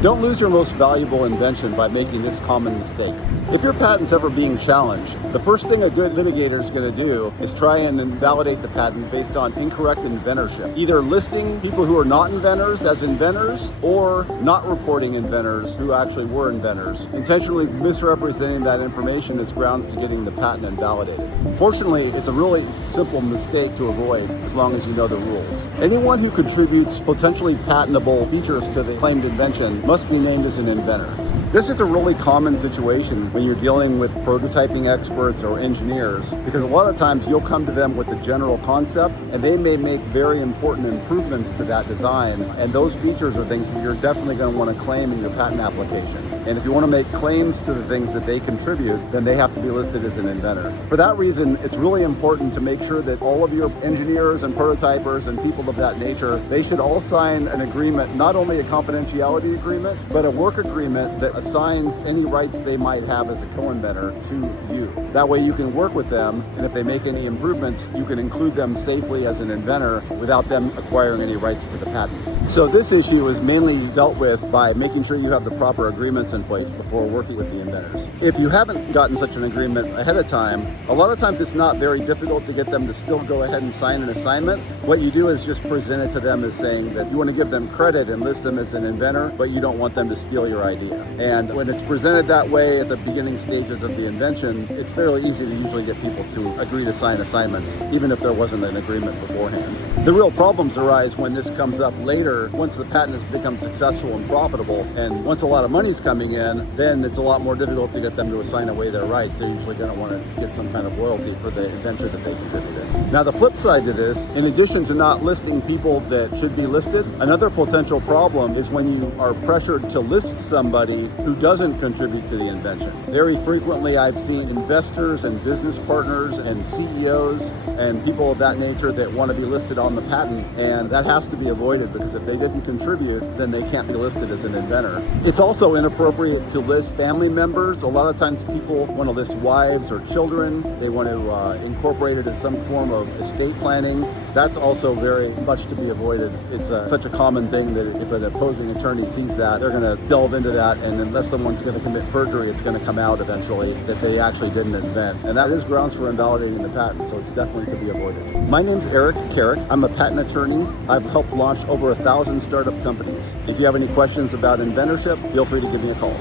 Don't lose your most valuable invention by making this common mistake. If your patent's ever being challenged, the first thing a good litigator is going to do is try and invalidate the patent based on incorrect inventorship. Either listing people who are not inventors as inventors or not reporting inventors who actually were inventors, intentionally misrepresenting that information as grounds to getting the patent invalidated. Fortunately, it's a really simple mistake to avoid as long as you know the rules. Anyone who contributes potentially patentable features to the claimed invention must be named as an inventor. This is a really common situation when you're dealing with prototyping experts or engineers, because a lot of times you'll come to them with the general concept and they may make very important improvements to that design, and those features are things that you're definitely going to want to claim in your patent application. And if you want to make claims to the things that they contribute, then they have to be listed as an inventor. For that reason, it's really important to make sure that all of your engineers and prototypers and people of that nature, they should all sign an agreement, not only a confidentiality agreement, but a work agreement that assigns any rights they might have as a co-inventor to you. That way you can work with them, and if they make any improvements, you can include them safely as an inventor without them acquiring any rights to the patent. So this issue is mainly dealt with by making sure you have the proper agreements in place before working with the inventors. If you haven't gotten such an agreement ahead of time, a lot of times it's not very difficult to get them to still go ahead and sign an assignment. What you do is just present it to them as saying that you want to give them credit and list them as an inventor, but you don't want them to steal your idea. And when it's presented that way at the beginning stages of the invention, it's fairly easy to usually get people to agree to sign assignments, even if there wasn't an agreement beforehand. The real problems arise when this comes up later, once the patent has become successful and profitable, and once a lot of money's coming in, then it's a lot more difficult to get them to assign away their rights. They're usually going to want to get some kind of royalty for the invention that they contributed. Now, the flip side to this, in addition to not listing people that should be listed, another potential problem is when you are pressured to list somebody who doesn't contribute to the invention. Very frequently, I've seen investors and business partners and CEOs and people of that nature that want to be listed on the patent, and that has to be avoided, because if they didn't contribute, then they can't be listed as an inventor. It's also inappropriate to list family members. A lot of times people want to list wives or children. They want to incorporate it as some form of estate planning. That's also very much to be avoided. It's such a common thing that if an opposing attorney sees that, they're going to delve into that, and unless someone's going to commit perjury, it's going to come out eventually that they actually didn't invent. And that is grounds for invalidating the patent, so it's definitely to be avoided. My name's Eric Carrick. I'm a patent attorney. I've helped launch over 1,000 startup companies. If you have any questions about inventorship, feel free to give me a call.